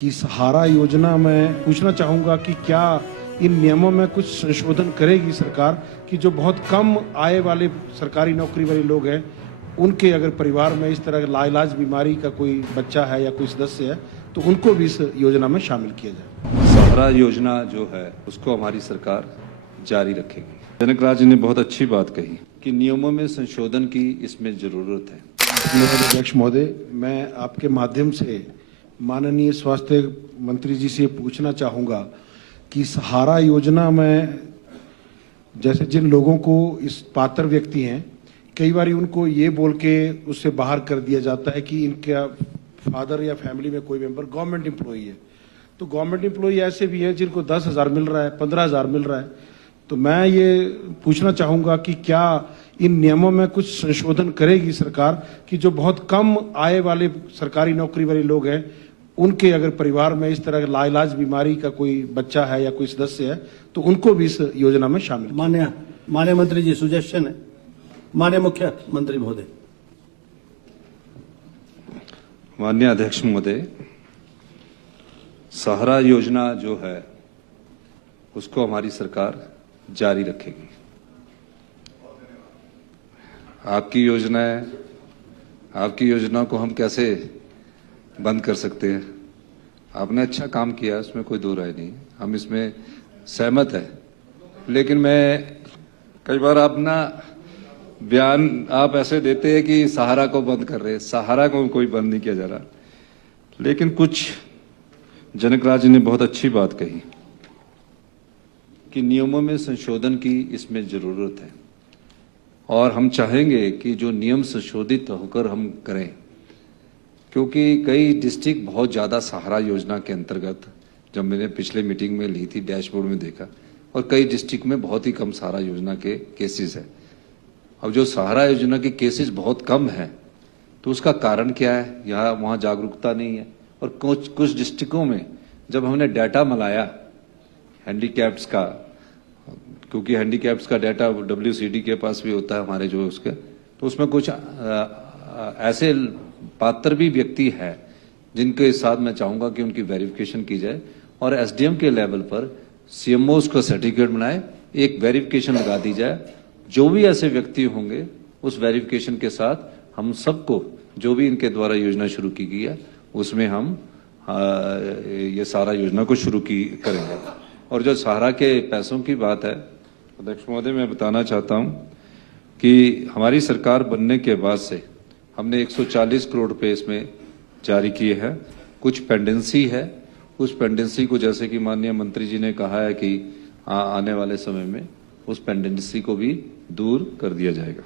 कि सहारा योजना में पूछना चाहूंगा कि क्या इन नियमों में कुछ संशोधन करेगी सरकार कि जो बहुत कम आय वाले सरकारी नौकरी वाले लोग हैं उनके अगर परिवार में इस तरह लाइलाज बीमारी का कोई बच्चा है या कोई सदस्य है तो उनको भी इस योजना में शामिल किया जाए। सहारा योजना जो है उसको हमारी सरकार जारी रखेगी। जनक राज ने बहुत अच्छी बात कही कि नियमों में संशोधन की इसमें जरूरत है। धन्यवाद अध्यक्ष महोदय, मैं आपके माध्यम से माननीय स्वास्थ्य मंत्री जी से पूछना चाहूँगा कि सहारा योजना में जैसे जिन लोगों को इस पात्र व्यक्ति हैं कई बार उनको ये बोल के उससे बाहर कर दिया जाता है कि इनका फादर या फैमिली में कोई मेंबर गवर्नमेंट एम्प्लॉई है, तो गवर्नमेंट एम्प्लॉई ऐसे भी हैं जिनको 10,000 मिल रहा है, 15,000 मिल रहा है। तो मैं ये पूछना चाहूँगा कि क्या इन नियमों में कुछ संशोधन करेगी सरकार कि जो बहुत कम आय वाले सरकारी नौकरी वाले लोग हैं उनके अगर परिवार में इस तरह लाइलाज बीमारी का कोई बच्चा है या कोई सदस्य है तो उनको भी इस योजना में शामिल। माननीय मंत्री जी सुजेशन है। माननीय मुख्यमंत्री महोदय। माननीय अध्यक्ष महोदय, सहारा योजना जो है उसको हमारी सरकार जारी रखेगी। आपकी योजना है, आपकी योजना को हम कैसे बंद कर सकते हैं? आपने अच्छा काम किया, इसमें कोई दो राय नहीं, हम इसमें सहमत है। लेकिन मैं कई बार अपना बयान आप ऐसे देते हैं कि सहारा को बंद कर रहे हैं। सहारा को कोई बंद नहीं किया जा रहा। लेकिन कुछ जनक राज ने बहुत अच्छी बात कही कि नियमों में संशोधन की इसमें जरूरत है और हम चाहेंगे कि जो नियम संशोधित होकर हम करें, क्योंकि कई डिस्ट्रिक्ट बहुत ज़्यादा सहारा योजना के अंतर्गत, जब मैंने पिछले मीटिंग में ली थी डैशबोर्ड में देखा, और कई डिस्ट्रिक्ट में बहुत ही कम सहारा योजना के केसेस है। अब जो सहारा योजना के केसेस बहुत कम है तो उसका कारण क्या है? यहाँ वहाँ जागरूकता नहीं है। और कुछ डिस्ट्रिक्टों में जब हमने डाटा मिलाया हैंडीकैप्स का, क्योंकि हैंडीकैप्स का डाटा WCD के पास भी होता है हमारे जो उसके, तो उसमें कुछ ऐसे पात्र भी व्यक्ति हैं जिनके साथ मैं चाहूँगा कि उनकी वेरिफिकेशन की जाए और SDM के लेवल पर CMO उसका सर्टिफिकेट बनाए, एक वेरिफिकेशन लगा दी जाए। जो भी ऐसे व्यक्ति होंगे उस वेरिफिकेशन के साथ हम सबको, जो भी इनके द्वारा योजना शुरू की गई है उसमें हम ये सारा योजना को शुरू करेंगे। और जो सहारा के पैसों की बात है, अध्यक्ष महोदय, मैं बताना चाहता हूं कि हमारी सरकार बनने के बाद से हमने 140 करोड़ रुपए इसमें जारी किए हैं। कुछ पेंडेंसी है, उस पेंडेंसी को जैसे कि माननीय मंत्री जी ने कहा है कि आने वाले समय में उस पेंडेंसी को भी दूर कर दिया जाएगा।